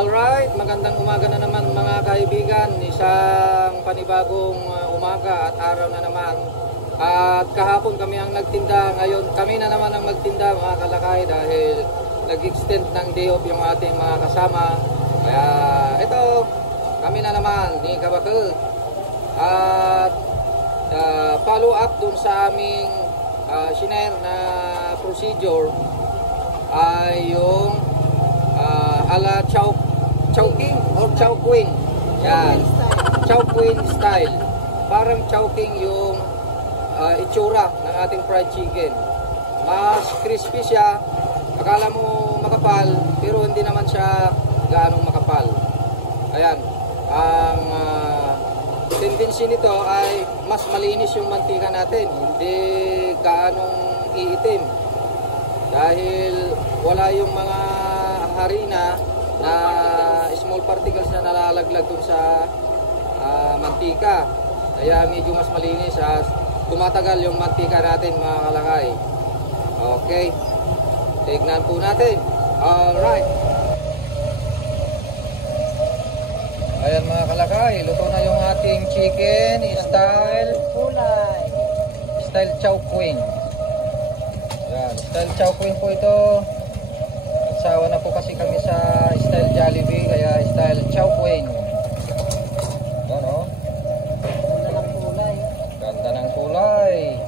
Alright, magandang umaga na naman mga kaibigan. Isang panibagong umaga at araw na naman. At kahapon kami ang nagtinda. Ngayon kami na naman ang magtinda mga kalakay dahil nag-extend ng day off yung ating mga kasama. Kaya ito, kami na naman ni Kabakal. At follow up dun sa aming shinare na procedure ay yung ala Chowking or Chowking. Yan. Chowking style. Parang Chowking yung itsura ng ating fried chicken. Mas crispy siya. Akala mo makapal, pero hindi naman siya gaanong makapal. Ayan. Ang tendency nito ay mas malinis yung mantika natin. Hindi gaanong iitim. Dahil wala yung mga harina na small particles na nalalaglag dun sa mantika. Kaya medyo mas malinis as tumatagal yung mantika natin mga kalakay. Okay, tignan po natin. Alright, ayan mga kalakay, luto na yung ating chicken style Chowking. Yan, style Chowking po ito. Sawa na po kasi kami sa style Jollibee, kaya style Chowking. Ano? Ganda ng kulay. Ganda ng kulay.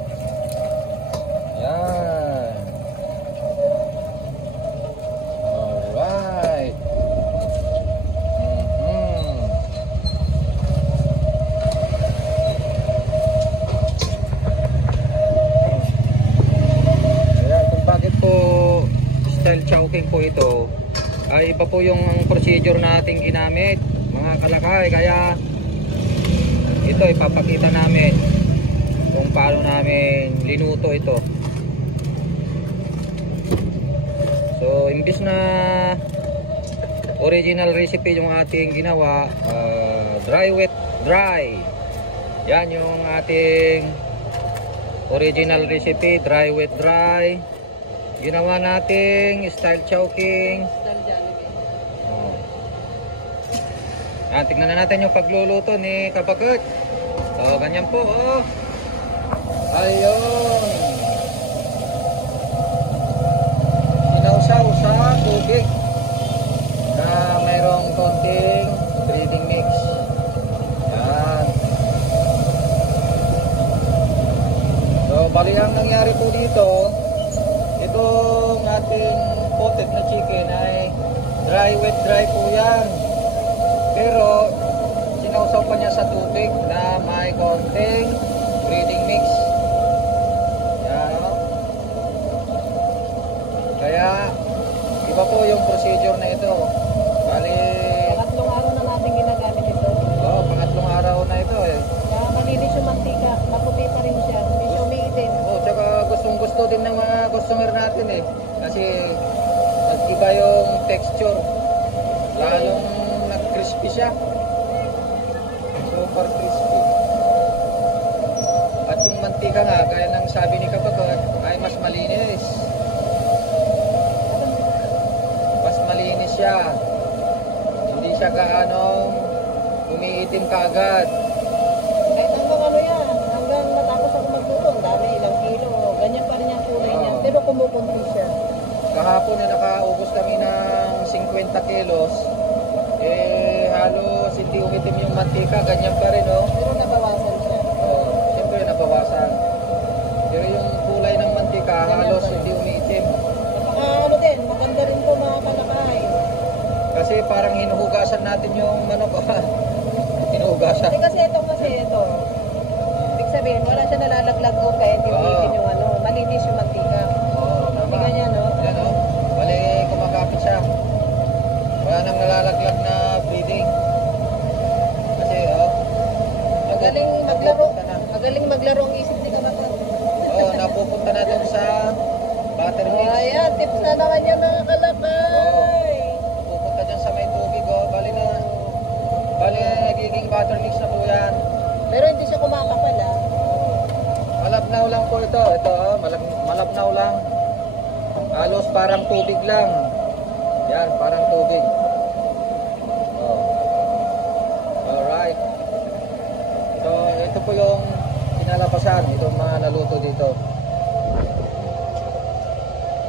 Yan. Alright. Ayan, kung bakit po style Chowking po ito ay iba po yung procedure nating ginamit mga kalakay, kaya ito ipapakita namin kung paano namin linuto ito. So imbis na original recipe yung ating ginawa, dry wet dry, yan yung ating original recipe, dry wet dry. Ginawa nating style Chowking. Style Jollibee. Oh. Yan, tignan na natin yung pagluluto ni Kabakal. So, ganyan po. Oh. Ayun. Sinausaw sa tubig na mayroong konting breading mix. Yan. So, bali ang nangyari po dito, itong ating potted na chicken ay dry wet dry po yan, pero sinausaw pa niya sa tubig na may konting breading mix. Yan. Kaya iba po yung procedure na ito. Bali pangatlong araw na natin ginagamit ito. Oo, pangatlong araw na ito eh. Kaya malinis yung mantika, maputi pa rin siya, hindi siya umiitim. Tsaka gustong gusto din ng mga customer natin eh, kasi nag-iba yung texture, lalong nag-crispy siya, super crispy. At yung mantika nga, gaya ng sabi ni Kabakal, ay mas malinis, siya, hindi siya gaanong umiitim kaagad. Kahit hanggang ano yan, hanggang matapos ako magluto, dami ilang kilo, ganyan pa rin yung kulay niya, pero kumukunti siya. Kahapon na nakaubos kami ng 50 kilos, eh halos hindi umitim yung mantika, ganyan pa rin oh. Pero nabawasan siya. Oh, siyempre nabawasan. Pero yung kulay ng mantika halos hindi umiitim. Ano din, maganda rin po mga kalakay. Kasi parang hinuhugasan natin yung manok. Hinuhugasan. Kasi ito. Ibig sabihin, wala siya nalalaglag o kaya hindi umiitim yung ano, malinis yung mantika. Oo, tama. Ganyan no? Yan o. Bali, kumakapit siya. Wala nang nalalaglag na breeding. Kasi, magaling maglaro ang isip ni Kabakal. Oo, napupunta na dun sa butter mix. Ayan, tips na naman yan mga kalakay. Napupunta dyan sa may tubig o. Bali, nagiging butter mix na po yan. Pero hindi siya kumakapal ah. Malabnaw lang po ito. Ito, malabnaw lang. Halos parang tubig lang. Yan, parang tubig. po yung kinalapasan, itong mga naluto dito.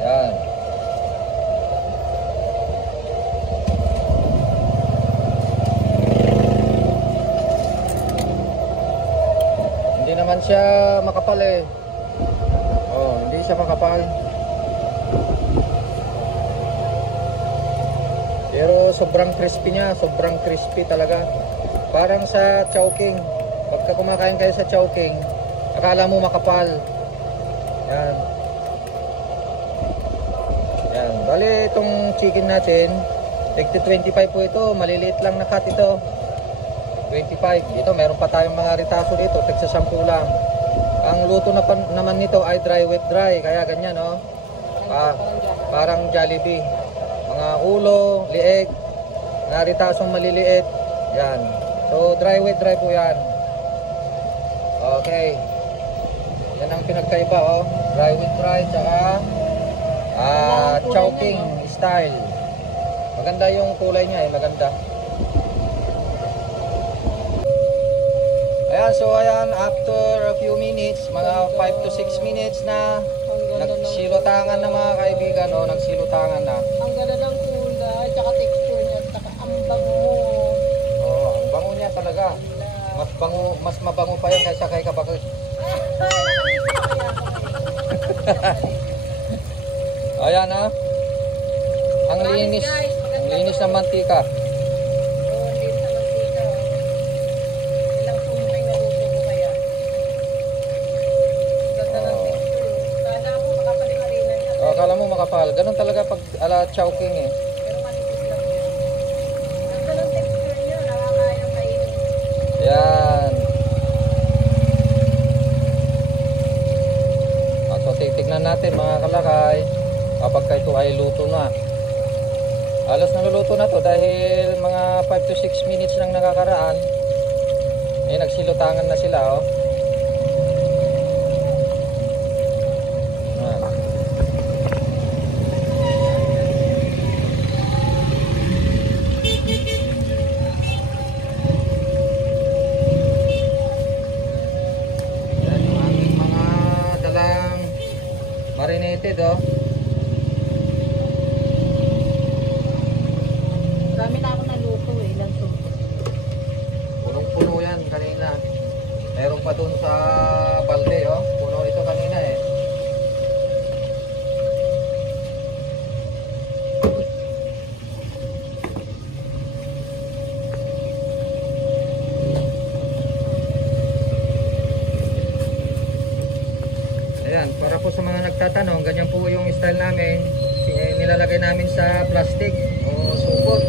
Yan. Hindi naman siya makapal eh. Oh, hindi siya makapal. Pero sobrang crispy niya, sobrang crispy talaga. Parang sa Chowking. Pagka kumakain kayo sa Chowking, akala mo makapal. Yan. Yan. Bali, itong chicken natin, 25 po ito. Maliliit lang na cut ito. 25. Dito, meron pa tayong mga ritaso dito. Tigsa 10 lang. Ang luto naman nito ay dry wet dry. Kaya ganyan, no? Parang Jollibee. Mga ulo, lieg, mga ritasong maliliit. Yan. So, dry wet dry po yan. Okay. Yan ang pinagkaiba, oh. Dry wet dry, tsaka Chowking style. Maganda yung kulay niya, eh. Maganda. Ayan, so ayan, after a few minutes, mga 5 to 6 minutes na nagsilutangan na mga kaibigan, oh. Nagsilutangan na. Ang ganda ng kulay, tsaka texture niya, tsaka ang bango. Oo, ang bango niya talaga. Mas mabango pa yan kaysa kay Kabakit. Ayan ha. Ang linis. Ang linis ng mantika. Oo, hindi sa mantika. Ilang sumpeng na luto ko kaya. Ganda ng texture. Kala mo makapalikarina niya. Oh, akala mo makapal. Ganun talaga pag ala Chowking eh. Pero manipis lang yan. Ganda ng texture niya, nakakayang kainin. Yan. So titignan natin mga kalakay kapag ito ay luto na. Halos naluluto na to dahil mga 5 to 6 minutes lang nakakaraan. Eh nagsilutangan na sila, oh. Yan yung aming mga dalang marinated, oh. Marami na ako naluto eh, ilang sumpeng. Punong-puno yan kanina. Meron pa dun sa balde, oh. Puno ito kanina eh. Ayan, para po sa mga nagtatanong, ganyan po yung style namin. Nilalagay namin sa plastic o supot.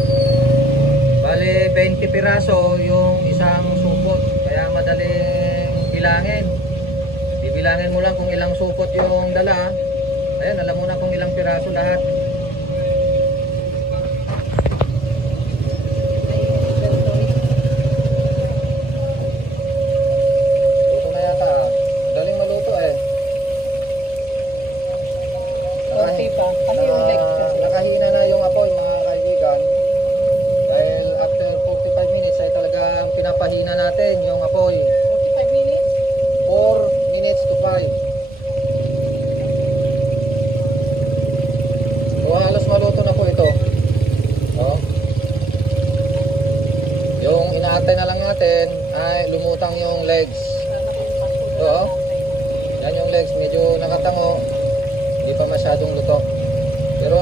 Bale, 20 piraso yung isang supot. Kaya madaling bilangin. Bibilangin mo lang kung ilang supot yung dala. Ayan, alam mo na kung ilang piraso lahat. Luto na yata. Daling maluto eh. Konti pa, kasi yung legs kasi. Nakahina na yung apoy mga kaibigan. Dahil after 45 minutes ay talagang pinapahina natin yung apoy. 45 minutes? 4 minutes to 5. So halos maluto na po ito. Oh. Yung inaantay na lang natin ay lumutang yung legs. Oo. Yan yung legs, medyo nakatango. Hindi pa masyadong luto. Pero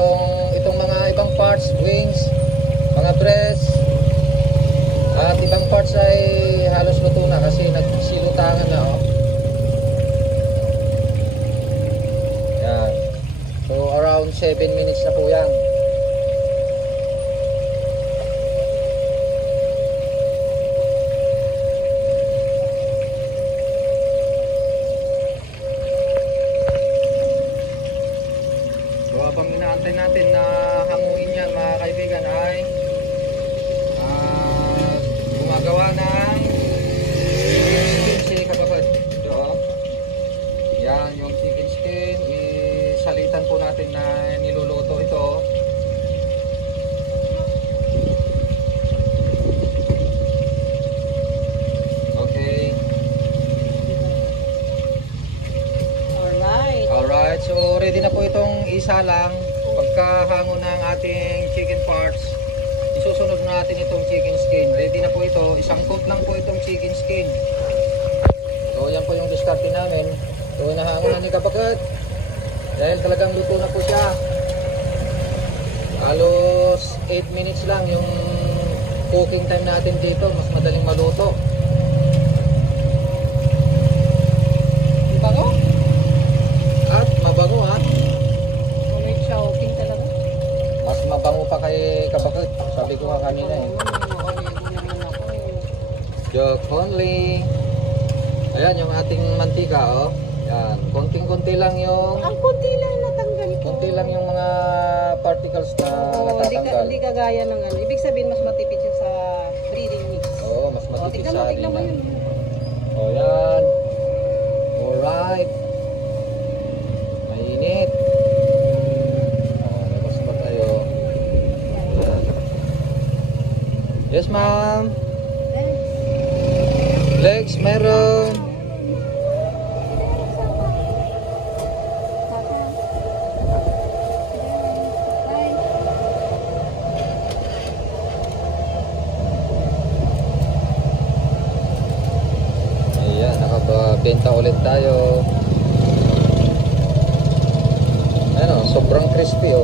itong mga ibang parts, wings, mga breast, at ibang parts ay halos luto na kasi nagsilutangan na, oh. Yan. So around 7 minutes na po yan. So habang inaantay natin na hanguin yan mga kaibigan ay gumagawa ng chicken skin kapatid. Ito, oh. Yan yung chicken skin. Isalitan po natin na niluluto ito. Okay. itong isa lang. Pagkahango ng ating chicken parts, isusunod natin itong chicken skin. Ready na po ito. Isang coat lang po itong chicken skin. So yan po yung diskarte namin. So inahango na ni Kabagat. Dahil talagang luto na po siya. Halos 8 minutes lang yung cooking time natin dito. Mas madaling maluto. Bago? At mabango ha. May choking talaga. Mas mabango pa kay Kabagat. Sabi ko nga kanina eh. Joke only. Ayan yung ating mantika oh. Yan. Konting-konti lang yung Ang konti lang natanggal ko. konti lang yung mga particles na Oo, natatanggal. hindi kagaya ng ano. Ibig sabihin mas matipid siya sa breeding mix. Oo, mas matipid sa Tignan mo harina. yun. Oh, yan. Alright. Mainit. Labas pa tayo. Yan. Yes, ma'am. Legs, meron. Ayan, nakabenta ulit tayo. Ayan o, sobrang crispy o.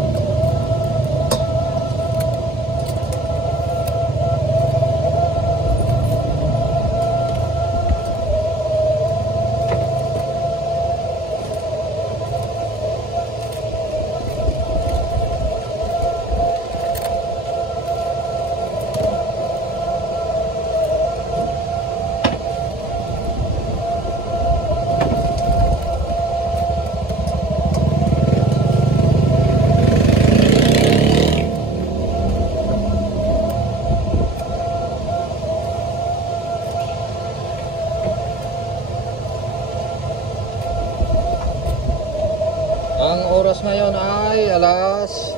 Ang oras ngayon ay alas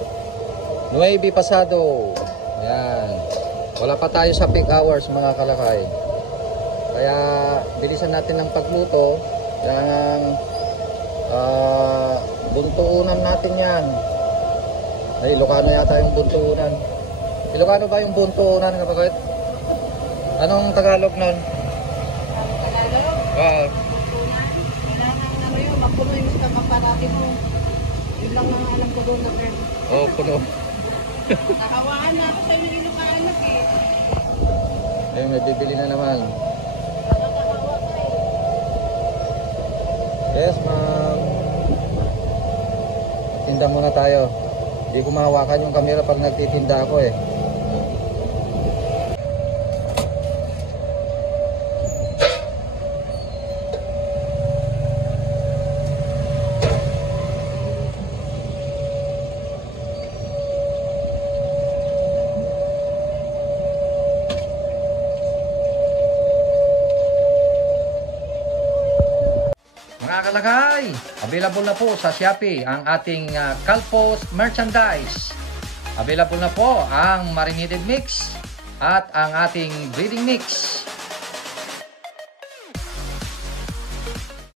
9 pasado. Ayan. Wala pa tayo sa peak hours mga kalakay. Kaya bilisan natin ng pagluto. Yung buntuunan natin yan. Ay, Ilocano yata yung buntuunan. Ilocano ba yung buntuunan kapag? Anong Tagalog nun? Kailangan ano yun, mapuno yung sa kaparati mo. Yun lang ang alam ko doon na term. Oh, puno. Nakawaan na ako sa'yo ng Ilocano eh. Ayun, may bibili na naman. Nakakahawa ka eh. Yes, ma'am. Tinda muna tayo. Hindi ko mahawakan yung camera pag nagtitinda ako eh. Mga kalakay, available na po sa Shopee ang ating Calpos merchandise. Available na po ang marinated mix at ang ating breeding mix.